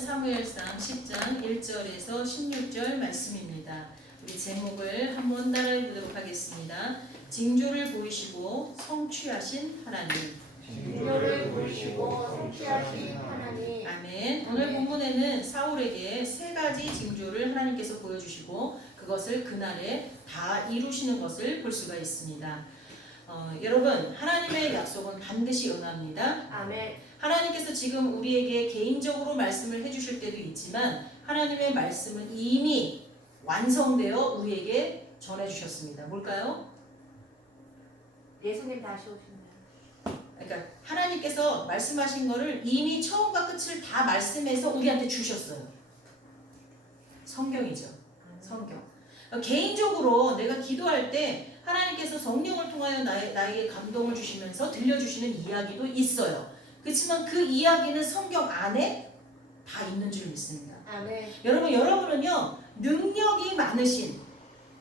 사무엘상 10장 1절에서 16절 말씀입니다. 우리 제목을 한번 따라해 보도록 하겠습니다. 징조를 보이시고 성취하신 하나님. 징조를 보이시고 성취하신 하나님. 아멘. 오늘 본문에는 사울에게 세 가지 징조를 하나님께서 보여주시고 그것을 그날에 다 이루시는 것을 볼 수가 있습니다. 여러분, 하나님의 약속은 반드시 응합니다. 아멘. 하나님께서 지금 우리에게 개인적으로 말씀을 해주실 때도 있지만 하나님의 말씀은 이미 완성되어 우리에게 전해주셨습니다. 뭘까요? 예수님 다시 오신다. 그러니까 하나님께서 말씀하신 거를 이미 처음과 끝을 다 말씀해서 우리한테 주셨어요. 성경이죠. 성경. 개인적으로 내가 기도할 때 하나님께서 성령을 통하여 나에게 감동을 주시면서 들려주시는 이야기도 있어요. 그렇지만 그 이야기는 성경 안에 다 있는 줄 믿습니다. 아멘. 여러분은요, 능력이 많으신,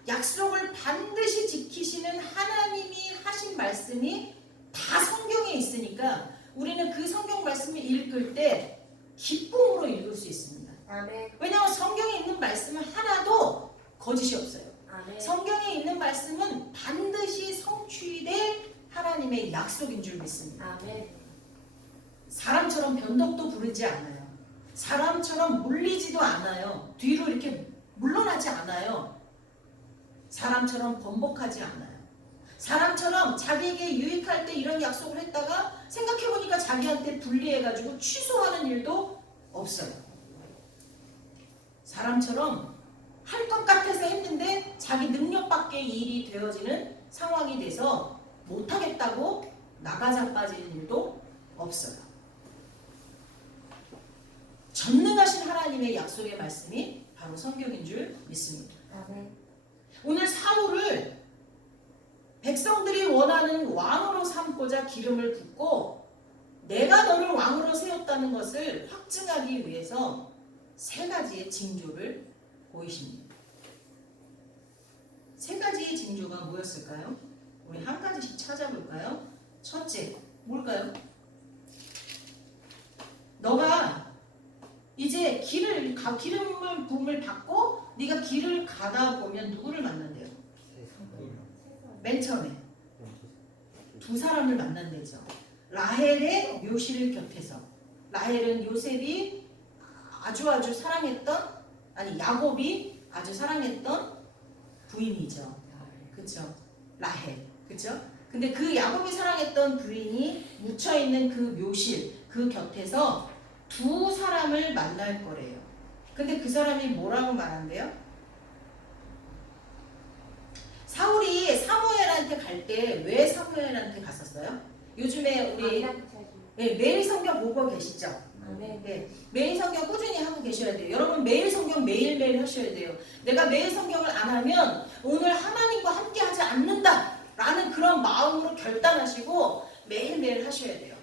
약속을 반드시 지키시는 하나님이 하신 말씀이 다 성경에 있으니까 우리는 그 성경 말씀을 읽을 때 기쁨으로 읽을 수 있습니다. 아멘. 왜냐하면 성경에 있는 말씀은 하나도 거짓이 없어요. 아멘. 성경에 있는 말씀은 반드시 성취될 하나님의 약속인 줄 믿습니다. 아멘. 사람처럼 변덕도 부르지 않아요. 사람처럼 물리지도 않아요. 뒤로 이렇게 물러나지 않아요. 사람처럼 번복하지 않아요. 사람처럼 자기에게 유익할 때 이런 약속을 했다가 생각해보니까 자기한테 불리해가지고 취소하는 일도 없어요. 사람처럼 할 것 같아서 했는데 자기 능력 밖의 일이 되어지는 상황이 돼서 못하겠다고 나가자빠지는 일도 없어요. 전능하신 하나님의 약속의 말씀이 바로 성경인 줄 믿습니다. 아멘. 오늘 사울을 백성들이 원하는 왕으로 삼고자 기름을 붓고 내가 너를 왕으로 세웠다는 것을 확증하기 위해서 세 가지의 징조를 보이십니다. 세 가지의 징조가 뭐였을까요? 우리 한 가지씩 찾아볼까요? 첫째, 뭘까요? 너가 이제 기름을 부음을 받고 네가 길을 가다 보면 누구를 만난대요? 맨 처음에 두 사람을 만난대죠. 라헬의 묘실 곁에서. 라헬은 요셉이 아주 사랑했던, 아니 야곱이 아주 사랑했던 부인이죠. 그렇죠? 라헬. 그렇죠? 근데 그 야곱이 사랑했던 부인이 묻혀 있는 그 묘실, 그 곁에서 두 사람을 만날 거래요. 근데 그 사람이 뭐라고 말한대요? 사울이 사무엘한테 갈 때 왜 사무엘한테 갔었어요? 요즘에 우리 매일 성경 보고 계시죠? 아멘. 네, 매일 성경 꾸준히 하고 계셔야 돼요. 여러분 매일 성경 매일매일 하셔야 돼요. 내가 매일 성경을 안 하면 오늘 하나님과 함께 하지 않는다 라는 그런 마음으로 결단하시고 매일매일 하셔야 돼요.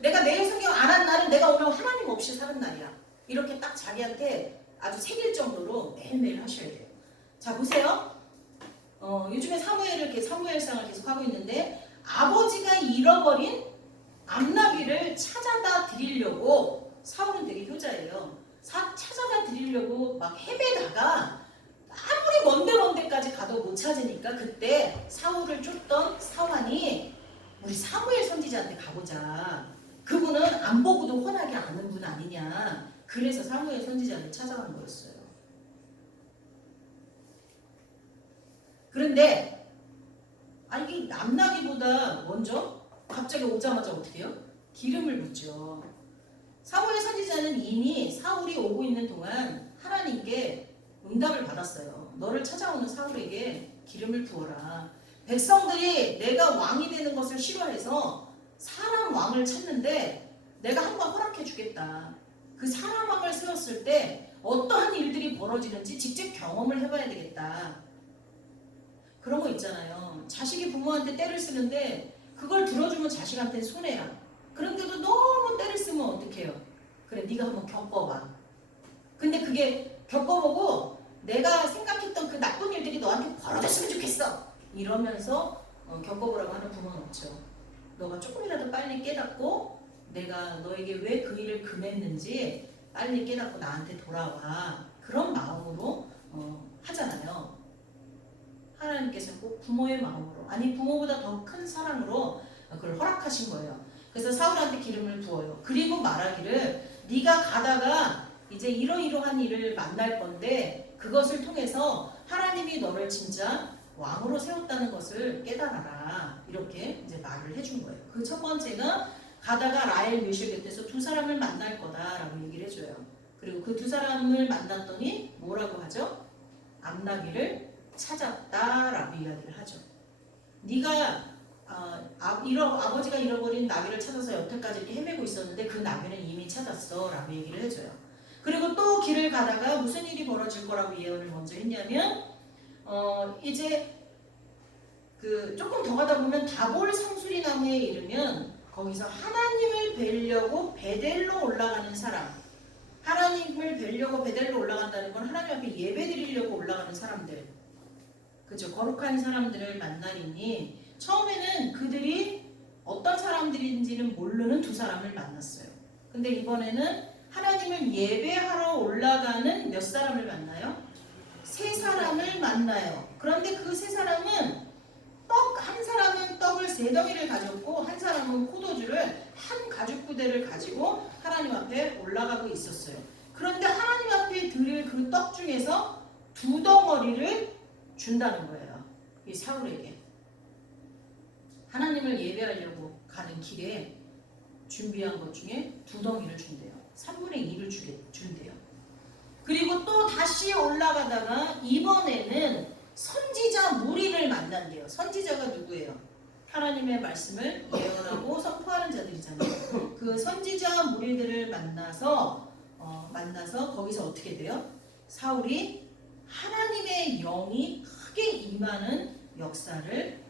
내가 매일 성경 안 한 날은 내가 오늘 하나님 없이 사는 날이야. 이렇게 딱 자기한테 아주 새길 정도로 매일매일 하셔야 돼요. 자, 보세요. 요즘에 사무엘상을 계속 하고 있는데 아버지가 잃어버린 암나귀를 찾아다 드리려고, 사울은 되게 효자예요. 찾아다 드리려고 막 헤매다가 아무리 먼데까지 가도 못 찾으니까 그때 사울을 쫓던 사환이 우리 사무엘 선지자한테 가보자. 그분은 안 보고도 훤하게 아는 분 아니냐. 그래서 사무엘 선지자를 찾아간 거였어요. 그런데 아니 암나귀보다 먼저 갑자기 오자마자 어떻게 해요? 기름을 붓죠. 사무엘 선지자는 이미 사울이 오고 있는 동안 하나님께 응답을 받았어요. 너를 찾아오는 사울에게 기름을 부어라. 백성들이 내가 왕이 되는 것을 싫어해서 사람 왕을 찾는데 내가 한번 허락해 주겠다. 그 사람 왕을 세웠을 때 어떠한 일들이 벌어지는지 직접 경험을 해봐야 되겠다. 그런 거 있잖아요. 자식이 부모한테 때를 쓰는데 그걸 들어주면 자식한테는 손해야. 그런데도 너무 때를 쓰면 어떡해요? 그래, 네가 한번 겪어봐. 근데 그게 겪어보고 내가 생각했던 그 나쁜 일들이 너한테 벌어졌으면 좋겠어. 이러면서 겪어보라고 하는 부모는 없죠. 너가 조금이라도 빨리 깨닫고 내가 너에게 왜 그 일을 금했는지 빨리 깨닫고 나한테 돌아와. 그런 마음으로 하잖아요. 하나님께서는 꼭 부모의 마음으로, 아니 부모보다 더 큰 사랑으로 그걸 허락하신 거예요. 그래서 사울한테 기름을 부어요. 그리고 말하기를 네가 가다가 이제 이러이러한 일을 만날 건데 그것을 통해서 하나님이 너를 진짜 왕으로 세웠다는 것을 깨달아라. 이렇게 이제 말을 해준 거예요. 그 첫 번째가 가다가 라헬 묘실 곁에서 두 사람을 만날 거다라고 얘기를 해줘요. 그리고 그 두 사람을 만났더니 뭐라고 하죠? 암나귀를 찾았다라고 이야기를 하죠. 네가 아버지가 잃어버린 나귀를 찾아서 여태까지 이렇게 헤매고 있었는데 그 나귀는 이미 찾았어 라고 얘기를 해줘요. 그리고 또 길을 가다가 무슨 일이 벌어질 거라고 예언을 먼저 했냐면 이제 그 조금 더 가다 보면 다볼 상수리 나무에 이르면 거기서 하나님을 뵈려고 베델로 올라가는 사람, 하나님을 뵈려고 베델로 올라간다는 건 하나님 앞에 예배 드리려고 올라가는 사람들, 그죠? 거룩한 사람들을 만나리니 처음에는 그들이 어떤 사람들인지는 모르는 두 사람을 만났어요. 근데 이번에는 하나님을 예배하러 올라가는 몇 사람을 만나요? 세 사람을 만나요. 그런데 그 세 사람은 한 사람은 떡을 3덩이를 가졌고 한 사람은 포도주를 한 가죽 부대를 가지고 하나님 앞에 올라가고 있었어요. 그런데 하나님 앞에 드릴 그 떡 중에서 2덩어리를 준다는 거예요. 이 사울에게. 하나님을 예배하려고 가는 길에 준비한 것 중에 2덩이를 준대요. 3분의 2를 준대요. 그리고 또 다시 올라가다가 이번에는 선지자 무리를 만난대요. 선지자가 누구예요? 하나님의 말씀을 예언하고 선포하는 자들이잖아요. 그 선지자 무리들을 만나서 거기서 어떻게 돼요? 사울이 하나님의 영이 크게 임하는 역사를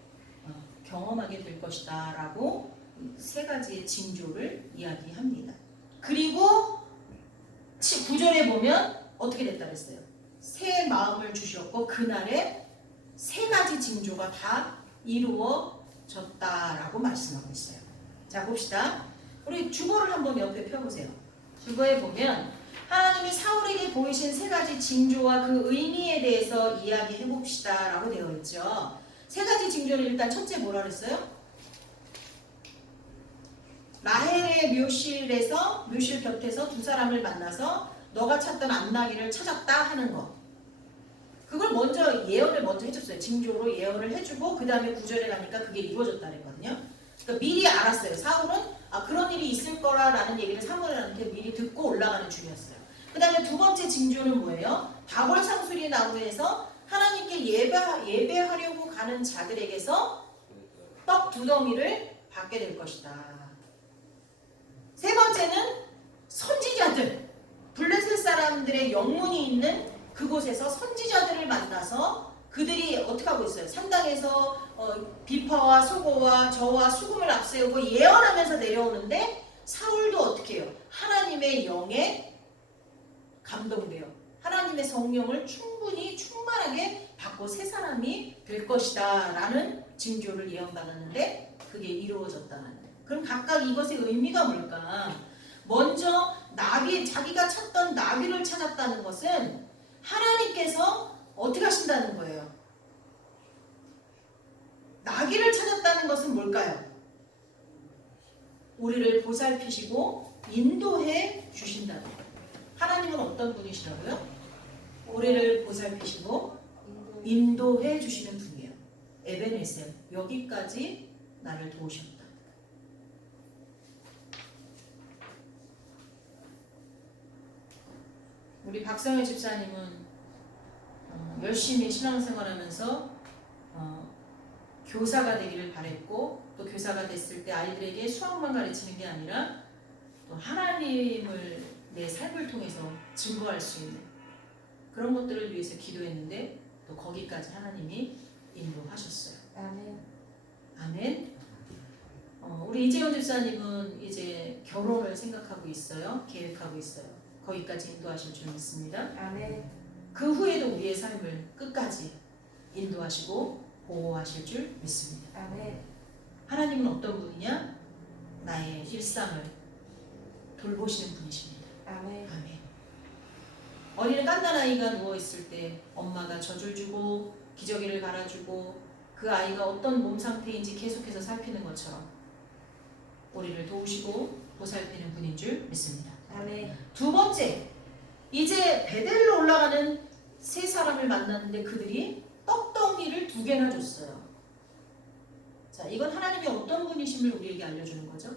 경험하게 될 것이다 라고 3가지의 징조를 이야기합니다. 그리고 9절에 보면 어떻게 됐다 그랬어요? 새 마음을 주셨고 그날에 3가지 징조가 다 이루어졌다라고 말씀하고 있어요. 자 봅시다. 우리 주보를 한번 옆에 펴보세요. 주보에 보면 하나님이 사울에게 보이신 3가지 징조와 그 의미에 대해서 이야기해 봅시다 라고 되어 있죠. 3가지 징조는 일단 첫째 뭐라 그랬어요? 라헬의 묘실 곁에서 두 사람을 만나서 너가 찾던 암나귀를 찾았다 하는 거. 그걸 먼저 예언을 먼저 해줬어요. 징조로 예언을 해주고 그 다음에 9절에 가니까 그게 이루어졌다 그랬거든요. 그러니까 미리 알았어요. 사울은 그런 일이 있을 거라는 얘기를 사무엘한테 미리 듣고 올라가는 중이었어요. 그 다음에 2번째 징조는 뭐예요? 다볼 상수리 나무에서 하나님께 예배하려고 가는 자들에게서 떡 2덩이를 받게 될 것이다. 3번째는 선지자들, 블레셋 사람들의 영문이 있는 그곳에서 선지자들을 만나서 그들이 어떻게 하고 있어요? 산당에서 비파와 소고와 저와 수금을 앞세우고 예언하면서 내려오는데 사울도 어떻게 해요? 하나님의 영에 감동돼요. 하나님의 성령을 충만하게 받고 새 사람이 될 것이다 라는 징조를 예언받았는데 그게 이루어졌다는 거예요. 그럼 각각 이것의 의미가 뭘까? 먼저 자기가 찾던 나귀를 찾았다는 것은 하나님께서 어떻게 하신다는 거예요? 나귀를 찾았다는 것은 뭘까요? 우리를 보살피시고 인도해 주신다는 거예요. 하나님은 어떤 분이시라고요? 우리를 보살피시고 인도해 주시는 분이에요. 에베네셀, 여기까지 나를 도우셨다. 우리 박성현 집사님은 열심히 신앙생활하면서 교사가 되기를 바랬고 또 교사가 됐을 때 아이들에게 수학만 가르치는 게 아니라 또 하나님을 내 삶을 통해서 증거할 수 있는 그런 것들을 위해서 기도했는데 또 거기까지 하나님이 인도하셨어요. 아멘. 아멘. 우리 이재용 집사님은 이제 결혼을 생각하고 있어요. 계획하고 있어요. 거기까지 인도하실 줄 믿습니다. 아멘. 그 후에도 우리의 삶을 끝까지 인도하시고 보호하실 줄 믿습니다. 아멘. 하나님은 어떤 분이냐? 나의 일상을 돌보시는 분이십니다. 아멘. 아멘. 어린애 깐난아이가 누워있을 때 엄마가 젖을 주고 기저귀를 갈아주고 그 아이가 어떤 몸 상태인지 계속해서 살피는 것처럼 우리를 도우시고 보살피는 분인 줄 믿습니다. 아멘. 두 번째, 이제 베델로 올라가는 세 사람을 만났는데 그들이 떡덩이를 2개나 줬어요. 자, 이건 하나님이 어떤 분이심을 우리에게 알려주는 거죠?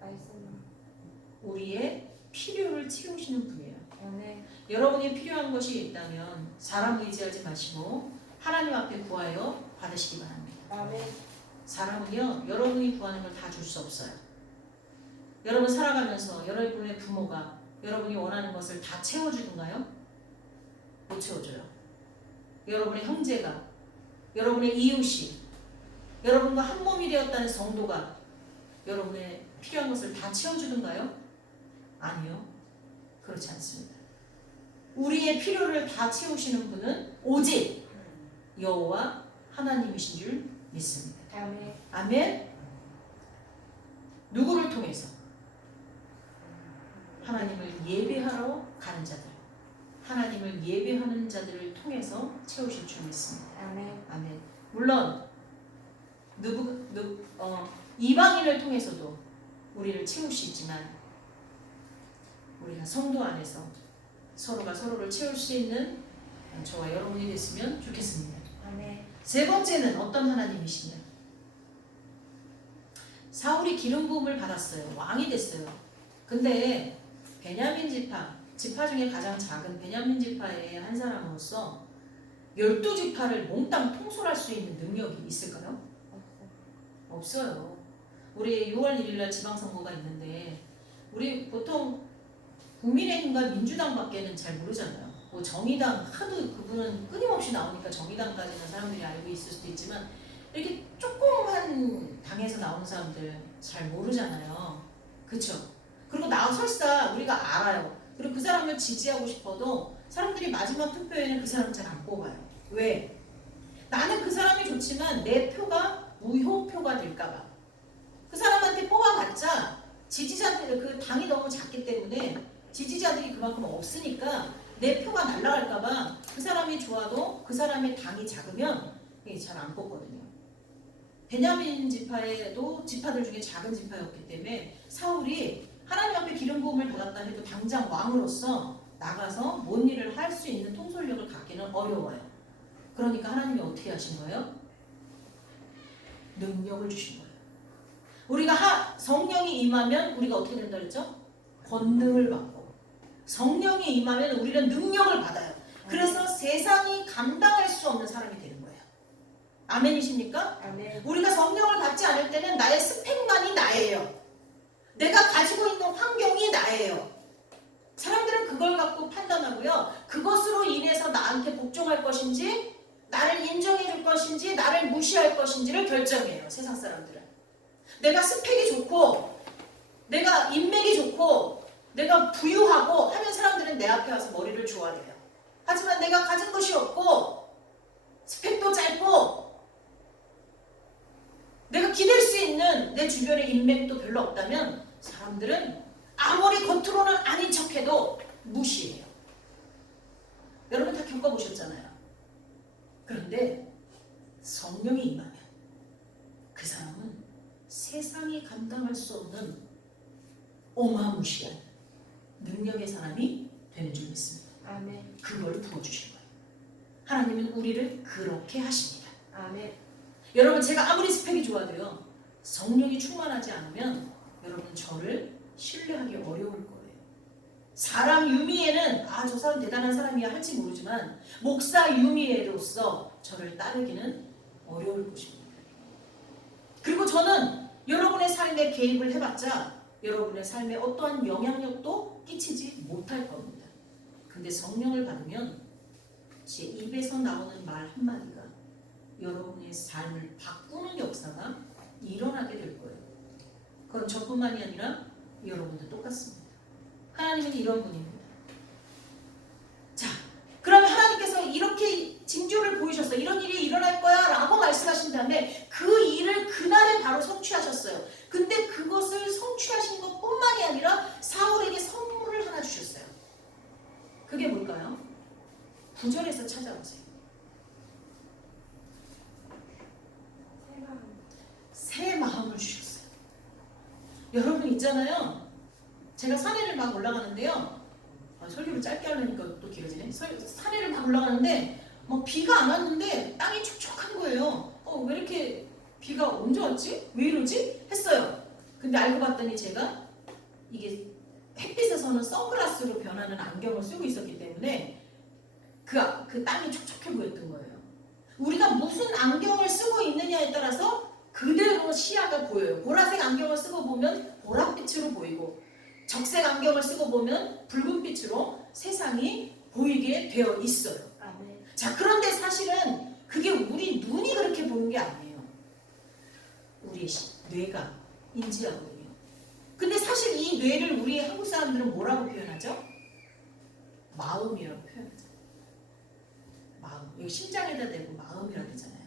말씀. 우리의 필요를 채우시는 분이에요. 아멘. 여러분이 필요한 것이 있다면 사람 의지하지 마시고 하나님 앞에 구하여 받으시기 바랍니다. 아멘. 사람은요, 여러분이 구하는 걸 다 줄 수 없어요. 여러분 살아가면서 여러분의 부모가 여러분이 원하는 것을 다 채워주던가요? 못 채워줘요. 여러분의 형제가, 여러분의 이웃이, 여러분과 한 몸이 되었다는 성도가 여러분의 필요한 것을 다 채워주던가요? 아니요. 그렇지 않습니다. 우리의 필요를 다 채우시는 분은 오직 여호와 하나님이신 줄 믿습니다. 아멘. 아멘. 누구를 통해서? 하나님을 예배하러 가는 자들, 하나님을 예배하는 자들을 통해서 채우실 줄 믿습니다. 아멘. 아멘. 물론 이방인을 통해서도 우리를 채울 수 있지만 우리가 성도 안에서 서로가 서로를 채울 수 있는 저와 여러분이 됐으면 좋겠습니다. 아멘. 세 번째는 어떤 하나님이시냐? 사울이 기름 부음을 받았어요. 왕이 됐어요. 근데 베냐민 지파 중에 가장 작은 베냐민 지파의 한 사람으로서 12지파를 몽땅 통솔할 수 있는 능력이 있을까요? 없어요. 우리 6월 1일날 지방선거가 있는데 우리 보통 국민의힘과 민주당밖에는 잘 모르잖아요. 뭐 정의당 하도 그분은 끊임없이 나오니까 정의당까지는 사람들이 알고 있을 수도 있지만 이렇게 조그만 당에서 나오는 사람들 잘 모르잖아요. 그쵸? 그리고 설사 우리가 알아요. 그리고 그 사람을 지지하고 싶어도 사람들이 마지막 투표에는 그 사람 잘 안 뽑아요. 왜? 나는 그 사람이 좋지만 내 표가 무효표가 될까봐. 그 사람한테 뽑아봤자 지지자들 그 당이 너무 작기 때문에 지지자들이 그만큼 없으니까 내 표가 날아갈까봐 그 사람이 좋아도 그 사람의 당이 작으면 잘 안 뽑거든요. 베냐민 지파에도 지파들 중에 작은 지파였기 때문에 사울이 하나님 앞에 기름 부음을 받았다 해도 당장 왕으로서 나가서 뭔 일을 할 수 있는 통솔력을 갖기는 어려워요. 그러니까 하나님이 어떻게 하신 거예요? 능력을 주신 거예요. 우리가 성령이 임하면 우리가 어떻게 된다 그랬죠? 권능을 받고 성령이 임하면 우리는 능력을 받아요. 그래서 세상이 감당할 수 없는 사람이 되는 거예요. 아멘이십니까? 아멘. 우리가 성령을 받지 않을 때는 나의 스펙만이 나예요. 내가 가지고 있는 환경이 나예요. 사람들은 그걸 갖고 판단하고요. 그것으로 인해서 나한테 복종할 것인지 나를 인정해 줄 것인지 나를 무시할 것인지를 결정해요. 세상 사람들은. 내가 스펙이 좋고 내가 인맥이 좋고 내가 부유하고 하면 사람들은 내 앞에 와서 머리를 조아려요. 하지만 내가 가진 것이 없고 스펙도 짧고 내가 기댈 수 있는 내 주변에 인맥도 별로 없다면 사람들은 아무리 겉으로는 아닌 척해도 무시해요. 여러분 다 겪어보셨잖아요. 그런데 성령이 임하면 그 사람은 세상이 감당할 수 없는 어마무시한 능력의 사람이 되는 줄 믿습니다. 아멘. 그걸 부어주신 거예요. 하나님은 우리를 그렇게 하십니다. 아멘. 여러분 제가 아무리 스펙이 좋아도요. 성령이 충만하지 않으면 여러분 저를 신뢰하기 어려울 거예요. 사람 유미에는 저 사람 대단한 사람이야 할지 모르지만 목사 유미에로서 저를 따르기는 어려울 것입니다. 그리고 저는 여러분의 삶에 개입을 해봤자 여러분의 삶에 어떠한 영향력도 끼치지 못할 겁니다. 근데 성령을 받으면 제 입에서 나오는 말 한마디가 여러분의 삶을 바꾸는 역사가 일어나게 될 거예요. 그건 저뿐만이 아니라 여러분도 똑같습니다. 하나님은 이런 분입니다. 자, 그러면 하나님께서 이렇게 징조를 보이셨어요. 이런 일이 일어날 거야 라고 말씀하신 다음에 그 일을 그날에 바로 성취하셨어요. 근데 그것을 성취하신 것뿐만이 아니라 사울에게 선물을 하나 주셨어요. 그 뭘까요? 9절에서 찾아보세요. 새 마음을 주셨어요. 여러분 있잖아요. 제가 산에를 막 올라가는데요. 설교를 짧게 하려니까 또 길어지네. 산에를 막 올라가는데 막 비가 안 왔는데 땅이 촉촉한 거예요. 왜 이렇게 비가 언제 왔지? 왜 이러지? 했어요. 근데 알고 봤더니 제가 이게 햇빛에서는 선글라스로 변하는 안경을 쓰고 있었기 때문에 그 땅이 촉촉해 보였던 거예요. 우리가 무슨 안경을 쓰고 있느냐에 따라서 그대로 시야가 보여요. 보라색 안경을 쓰고 보면 보랏빛으로 보이고 적색 안경을 쓰고 보면 붉은빛으로 세상이 보이게 되어 있어요. 자, 그런데 사실은 그게 우리 눈이 그렇게 보는 게 아니에요. 우리 뇌가 인지하거든요. 근데 사실 이 뇌를 우리 한국 사람들은 뭐라고 표현하죠? 마음이라고 표현하죠. 마음. 여기 심장에다 대고 마음이라고 하잖아요.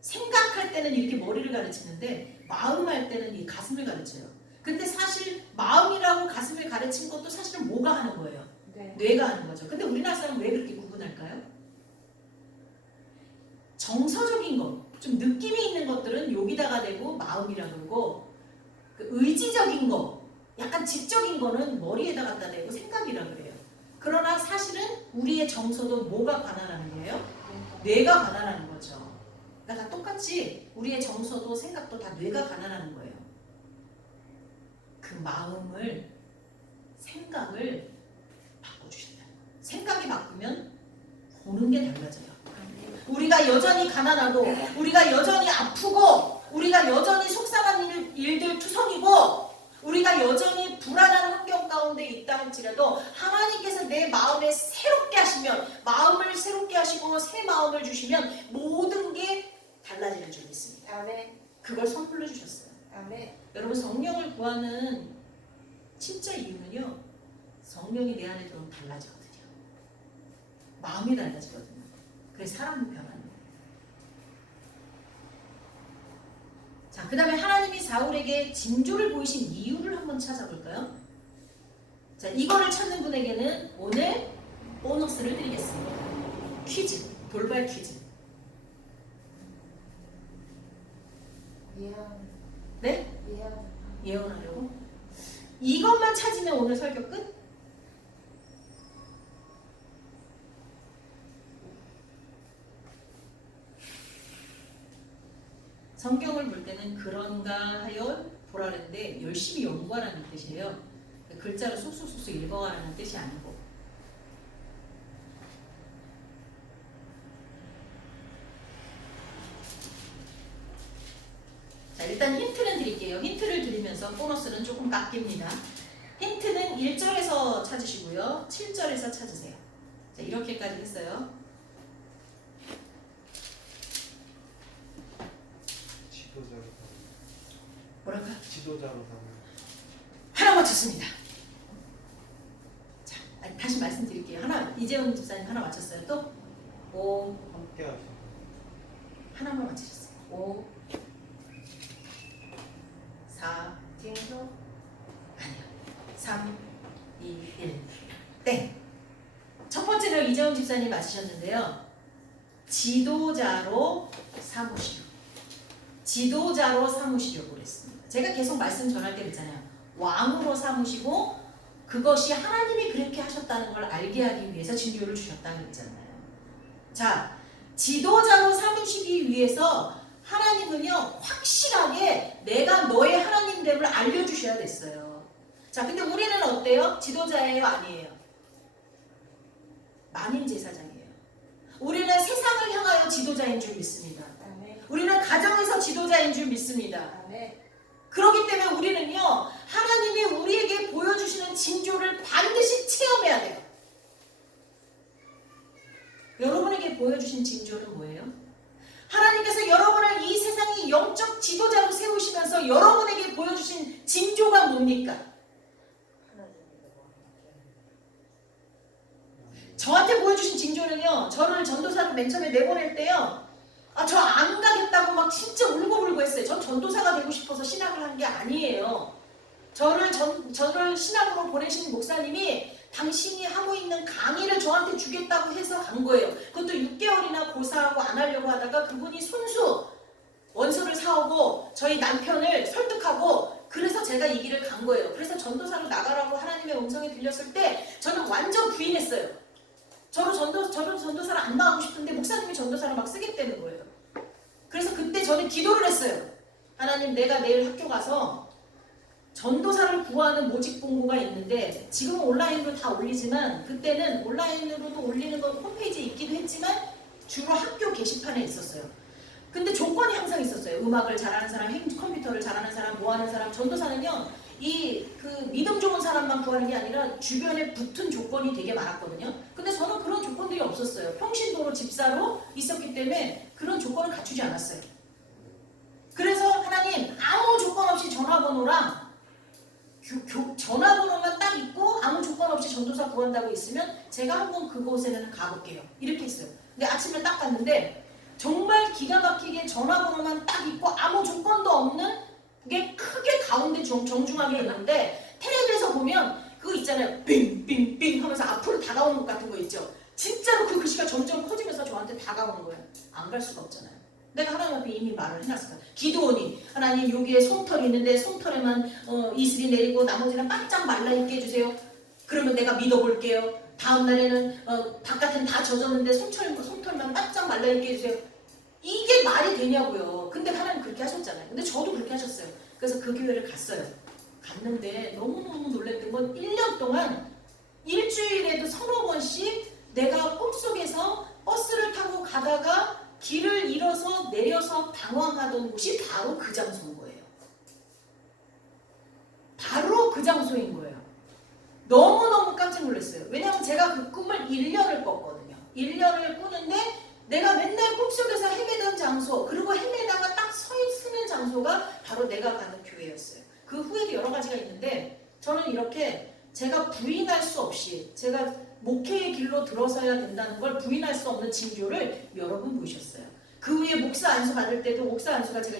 생각할 때는 이렇게 머리를 가르치는데 마음할 때는 이 가슴을 가르쳐요. 근데 사실 마음이라고 가슴을 가르친 것도 사실은 뭐가 하는 거예요? 네. 뇌가 하는 거죠. 근데 우리나라 사람은 왜 그렇게 구분할까요? 정서적인 것, 좀 느낌이 있는 것들은 여기다가 대고 마음이라 그러고 그 의지적인 거, 약간 지적인 거는 머리에다 갖다 대고 생각이라 그래요. 그러나 사실은 우리의 정서도 뭐가 관할하는 거예요? 뇌가 관할하는 거죠. 그러니까 다 똑같이 우리의 정서도 생각도 다 뇌가 관할하는 거예요. 그 마음을, 생각을 바꿔주신다. 생각이 바꾸면 보는 게 달라져요. 우리가 여전히 가난하고 우리가 여전히 아프고 우리가 여전히 속상한 일들 투성이고 우리가 여전히 불안한 환경 가운데 있다 할지라도 하나님께서 내 마음에 새롭게 하시면 마음을 새롭게 하시고 새 마음을 주시면 모든 게 달라지는 줄 믿습니다. 아멘. 그걸 선물로 주셨어요. 아멘. 여러분 성령을 구하는 진짜 이유는요. 성령이 내 안에 들어오면 달라지거든요. 마음이 달라지거든요. 그래서 사람도 변하는 거예요. 자, 그 다음에 하나님이 사울에게 징조를 보이신 이유를 한번 찾아볼까요? 자, 이거를 찾는 분에게는 오늘 보너스를 드리겠습니다. 퀴즈, 돌발 퀴즈. 예언. 네? 예언. 예언하려고? 이것만 찾으면 오늘 설교 끝? 성경을 볼 때는 그런가 하여 보라는데 열심히 연구하라는 뜻이에요. 글자를 쑥쑥쑥쑥 읽어가라는 뜻이 아니고. 자, 일단 힌트는 드릴게요. 힌트를 드리면서 보너스는 조금 깎입니다. 힌트는 1절에서 찾으시고요. 7절에서 찾으세요. 자, 이렇게까지 했어요. 지도자로 뭐랄까? 지도자로 삼는. 하나 맞췄습니다. 자, 다시 말씀드릴게요. 하나, 이재훈 집사님 하나 맞췄어요. 또 5, 함께 하시는. 하나만 맞추셨어요. 5, 4, 징조. 아니요. 3, 2, 1. 땡. 첫 번째는 이재훈 집사님 맞으셨는데요. 지도자로 삼으시오. 지도자로 삼으시려고 그랬습니다. 제가 계속 말씀 전할 때 그랬잖아요. 왕으로 삼으시고 그것이 하나님이 그렇게 하셨다는 걸 알게 하기 위해서 징조를 주셨다 그랬잖아요. 자, 지도자로 삼으시기 위해서 하나님은요 확실하게 내가 너의 하나님됨을 알려주셔야 됐어요. 자, 근데 우리는 어때요? 지도자예요? 아니에요? 만인 제사장이에요. 우리는 세상을 향하여 지도자인 줄 믿습니다. 아멘. 우리는 가정에서 지도자인 줄 믿습니다. 아멘. 그렇기 때문에 우리는요 하나님이 우리에게 보여주시는 징조를 반드시 체험해야 돼요. 여러분에게 보여주신 징조는 뭐예요? 하나님께서 여러분을 이 세상의 영적 지도자로 세우시면서 여러분에게 보여주신 징조가 뭡니까? 저한테 보여주신 징조는요, 저를 전도사로 맨 처음에 내보낼 때요, 저 안 가겠다고 막 진짜 울고불고 했어요. 전 전도사가 되고 싶어서 신학을 한 게 아니에요. 저를 신학으로 보내신 목사님이 당신이 하고 있는 강의를 저한테 주겠다고 해서 간 거예요. 그것도 6개월이나 고사하고 안 하려고 하다가 그분이 손수 원서를 사오고 저희 남편을 설득하고 그래서 제가 이 길을 간 거예요. 그래서 전도사로 나가라고 하나님의 음성이 들렸을 때 저는 완전 부인했어요. 저는 전도사를 안 나가고 싶은데 목사님이 전도사를 막 쓰겠다는 거예요. 그래서 그때 저는 기도를 했어요. 하나님, 내가 내일 학교 가서 전도사를 구하는 모집 공고가 있는데 지금은 온라인으로 다 올리지만 그때는 온라인으로도 올리는 건 홈페이지에 있기도 했지만 주로 학교 게시판에 있었어요. 근데 조건이 항상 있었어요. 음악을 잘하는 사람, 컴퓨터를 잘하는 사람, 뭐 하는 사람. 전도사는요, 그 믿음 좋은 사람만 구하는 게 아니라 주변에 붙은 조건이 되게 많았거든요. 근데 저는 그런 조건들이 없었어요. 평신도로 집사로 있었기 때문에 그런 조건을 갖추지 않았어요. 그래서 하나님, 아무 조건 없이 전화번호랑 전화번호만 딱 있고 아무 조건 없이 전도사 구한다고 있으면 제가 한번 그곳에는 가볼게요. 이렇게 했어요. 근데 아침에 딱 갔는데 정말 기가 막히게 전화번호만 딱 있고 아무 조건도 없는 게 크게 가운데 정중하게 있는데 텔레비에서 보면 그거 있잖아요. 빙빙빙 하면서 앞으로 다가오는 것 같은 거 있죠. 진짜로 그 글씨가 점점 커지면서 저한테 다가오는 거예요. 안 갈 수가 없잖아요. 내가 하나님 앞에 이미 말을 해놨을 거야. 기도원이 하나님 여기에 솜털이 있는데 솜털에만 이슬이 내리고 나머지는 바짝 말라있게 해주세요. 그러면 내가 믿어볼게요. 다음 날에는 바깥은 다 젖었는데 솜털만 바짝 말라있게 해주세요. 이게 말이 되냐고요. 근데 하나님 그렇게 하셨잖아요. 근데 저도 그렇게 하셨어요. 그래서 그 교회를 갔어요. 갔는데 너무너무 놀랐던 건 1년 동안 일주일에도 서너 번씩 내가 꿈속에서 버스를 타고 가다가 길을 잃어서 내려서 당황하던 곳이 바로 그 장소인 거예요. 바로 그 장소인 거예요. 너무너무 깜짝 놀랐어요. 왜냐하면 제가 그 꿈을 1년을 꿨거든요. 1년을 꾸는데 내가 맨날 꿈속에서 헤매던 장소, 그리고 헤매다가 딱 서 있는 장소가 바로 내가 가는 교회였어요. 그 후에도 여러 가지가 있는데 저는 이렇게 제가 부인할 수 없이 제가 목회의 길로 들어서야 된다는 걸 부인할 수 없는 징조를 여러 번 보셨어요. 그 후에 목사 안수 받을 때도 목사 안수가 제가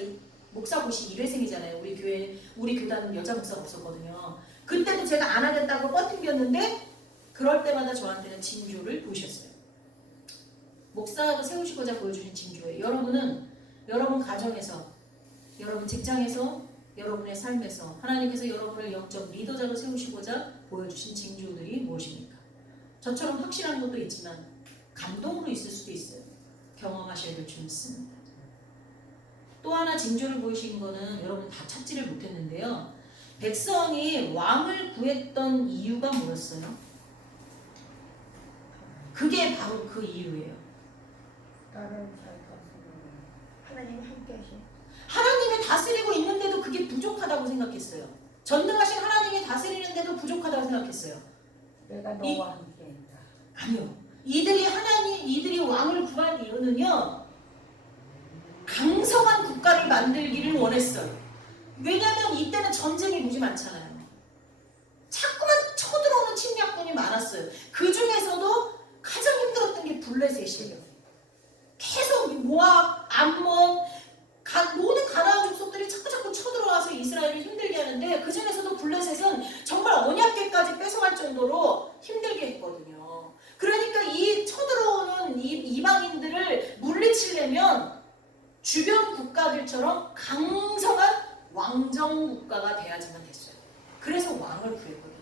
목사 고시 1회생이잖아요. 우리 교단은 여자 목사가 없었거든요. 그때도 제가 안 하겠다고 뻗팅겼는데 그럴 때마다 저한테는 징조를 보셨어요. 목사가 세우시고자 보여주신 징조예요. 여러분은 여러분 가정에서, 여러분 직장에서, 여러분의 삶에서 하나님께서 여러분을 영적 리더자로 세우시고자 보여주신 징조들이 무엇입니까? 저처럼 확실한 것도 있지만 감동으로 있을 수도 있어요. 경험하셔야 될 줄 믿습니다. 또 하나 징조를 보이신 거는 여러분 다 찾지를 못했는데요. 백성이 왕을 구했던 이유가 뭐였어요? 그게 바로 그 이유예요. 하나님 함께 하신. 하나님이 다스리고 있는데도 그게 부족하다고 생각했어요. 전능하신 하나님이 다스리는데도 부족하다고 생각했어요. 내가 너와 함께 한다. 아니요. 이들이 왕을 구한 이유는요. 강성한 국가를 만들기를 원했어요. 왜냐하면 이때는 전쟁이 무지 많잖아요. 자꾸만 쳐들어오는 침략군이 많았어요. 그 중에서도 가장 힘들었던 게 블레셋이에요. 계속 모압, 암몬, 모든 가나안 족속들이 자꾸 쳐들어와서 이스라엘을 힘들게 하는데 그 중에서도 블레셋은 정말 언약궤까지 뺏어갈 정도로 힘들게 했거든요. 그러니까 이 쳐들어오는 이 이방인들을 물리치려면 주변 국가들처럼 강성한 왕정 국가가 돼야지만 됐어요. 그래서 왕을 구했거든요.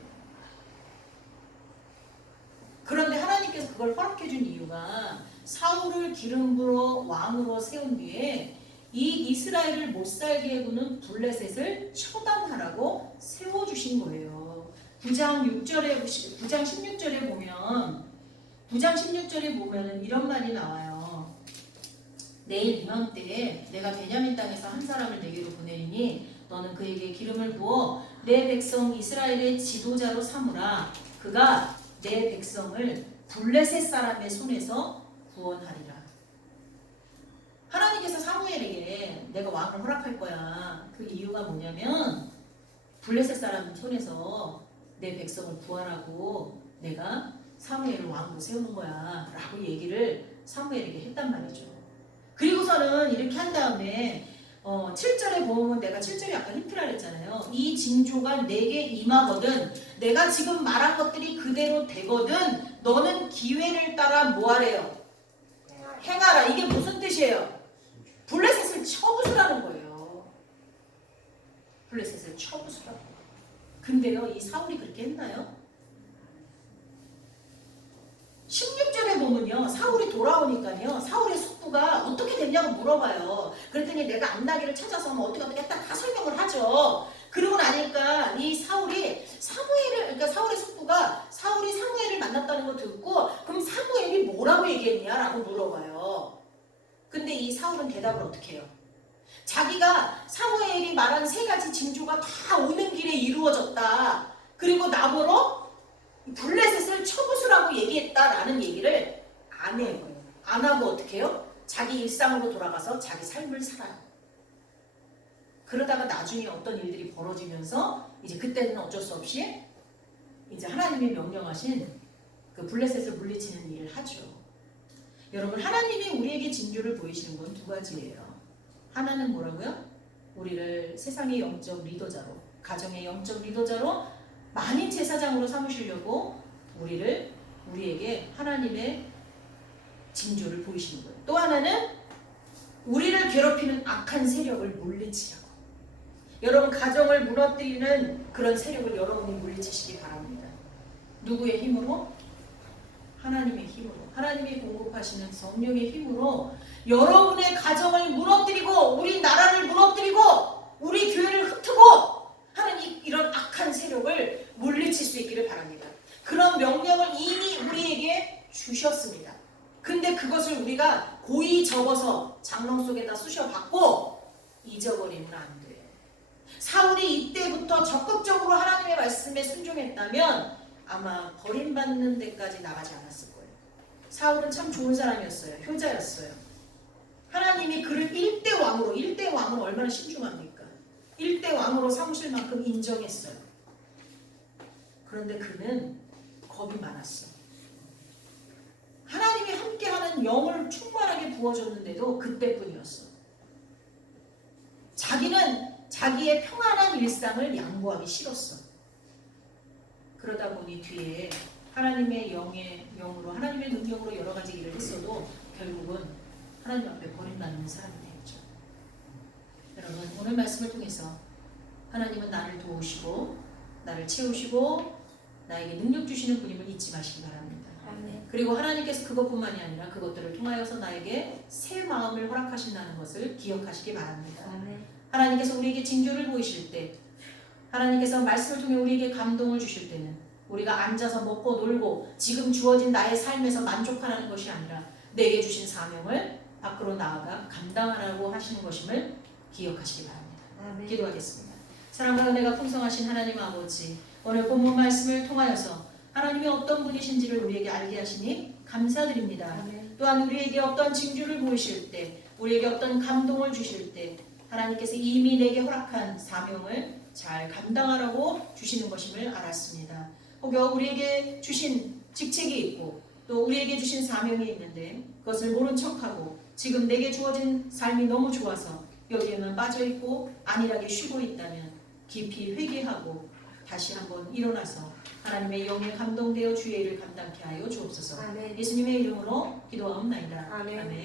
그런데 하나님께서 그걸 허락해 준 이유가 사울을 기름 부어 왕으로 세운 뒤에 이 이스라엘을 못 살게 구는 블레셋을 처단하라고 세워주신 거예요. 9장 16절에 보면 이런 말이 나와요. 내일 이맘때에 내가 베냐민 땅에서 한 사람을 내게로 보내리니 너는 그에게 기름을 부어 내 백성 이스라엘의 지도자로 삼으라. 그가 내 백성을 블레셋 사람의 손에서 구원하리라. 하나님께서 사무엘에게 내가 왕을 허락할 거야. 그 이유가 뭐냐면 블레셋 사람 손에서 내 백성을 구하라고 내가 사무엘을 왕으로 세우는 거야 라고 얘기를 사무엘에게 했단 말이죠. 그리고서는 이렇게 한 다음에 7절에 보면 내가 7절에 아까 힌트라 그랬잖아요. 이 징조가 내게 임하거든 내가 지금 말한 것들이 그대로 되거든 너는 기회를 따라 뭐하래요? 행하라. 이게 무슨 뜻이에요? 블레셋을 쳐부수라는 거예요. 블레셋을 쳐부수라고. 근데요 이 사울이 그렇게 했나요? 16절에 보면요 사울이 돌아오니까요 사울의 숙부가 어떻게 됐냐고 물어봐요. 그랬더니 내가 암나기를 찾아서 뭐 어떻게 했다 다 설명을 하죠. 그러고 나니까 이 사울이 그러니까 사울의 숙부가 사울이 사무엘을 만났다는 거 듣고 그럼 사무엘이 뭐라고 얘기했냐라고 물어봐요. 근데 이 사울은 대답을 어떻게 해요? 자기가 사무엘이 말한 3가지 징조가 다 오는 길에 이루어졌다. 그리고 나보러 블레셋을 쳐부수라고 얘기했다라는 얘기를 안 해요. 안 하고 어떻게 해요? 자기 일상으로 돌아가서 자기 삶을 살아요. 그러다가 나중에 어떤 일들이 벌어지면서 이제 그때는 어쩔 수 없이 이제 하나님이 명령하신 그 블레셋을 물리치는 일을 하죠. 여러분 하나님이 우리에게 징조를 보이시는 건 2가지예요. 하나는 뭐라고요? 우리를 세상의 영적 리더자로 가정의 영적 리더자로 만인 제사장으로 삼으시려고 우리에게 하나님의 징조를 보이시는 거예요. 또 하나는 우리를 괴롭히는 악한 세력을 물리치라고. 여러분 가정을 무너뜨리는 그런 세력을 여러분이 물리치시기 바랍니다. 누구의 힘으로? 하나님의 힘으로. 하나님이 공급하시는 성령의 힘으로 여러분의 가정을 무너뜨리고 우리 나라를 무너뜨리고 우리 교회를 흩트고 하는 이런 악한 세력을 물리칠 수 있기를 바랍니다. 그런 명령을 이미 우리에게 주셨습니다. 근데 그것을 우리가 고이 접어서 장롱 속에다 쑤셔받고 잊어버리면 안 돼요. 사울이 이때부터 적극적으로 하나님의 말씀에 순종했다면 아마 버림받는 데까지 나가지 않았을 거예요. 사울은 참 좋은 사람이었어요. 효자였어요. 하나님이 그를 1대 왕으로 얼마나 신중합니까? 1대 왕으로 삼으실 만큼 인정했어요. 그런데 그는 겁이 많았어. 하나님이 함께하는 영을 충만하게 부어줬는데도 그때뿐이었어. 자기는 자기의 평안한 일상을 양보하기 싫었어. 그러다 보니 뒤에 하나님의 영으로 하나님의 능력으로 여러 가지 일을 했어도 결국은 하나님 앞에 버림받는 사람이 되었죠. 여러분 오늘 말씀을 통해서 하나님은 나를 도우시고 나를 채우시고 나에게 능력 주시는 분임을 잊지 마시기 바랍니다. 아멘. 그리고 하나님께서 그것뿐만이 아니라 그것들을 통하여서 나에게 새 마음을 허락하신다는 것을 기억하시기 바랍니다. 아멘. 하나님께서 우리에게 징조를 보이실 때 하나님께서 말씀을 통해 우리에게 감동을 주실 때는 우리가 앉아서 먹고 놀고 지금 주어진 나의 삶에서 만족하라는 것이 아니라 내게 주신 사명을 밖으로 나아가 감당하라고 하시는 것임을 기억하시기 바랍니다. 아멘. 기도하겠습니다. 사랑과 은혜가 풍성하신 하나님 아버지, 오늘 본문 말씀을 통하여서 하나님이 어떤 분이신지를 우리에게 알게 하시니 감사드립니다. 아멘. 또한 우리에게 어떤 징조를 보이실 때, 우리에게 어떤 감동을 주실 때 하나님께서 이미 내게 허락한 사명을 잘 감당하라고 주시는 것임을 알았습니다. 혹여 우리에게 주신 직책이 있고 또 우리에게 주신 사명이 있는데 그것을 모른 척하고 지금 내게 주어진 삶이 너무 좋아서 여기에만 빠져있고 안일하게 쉬고 있다면 깊이 회개하고 다시 한번 일어나서 하나님의 영에 감동되어 주의 일을 감당케 하여 주옵소서. 아멘. 예수님의 이름으로 기도하옵나이다. 아멘. 아멘.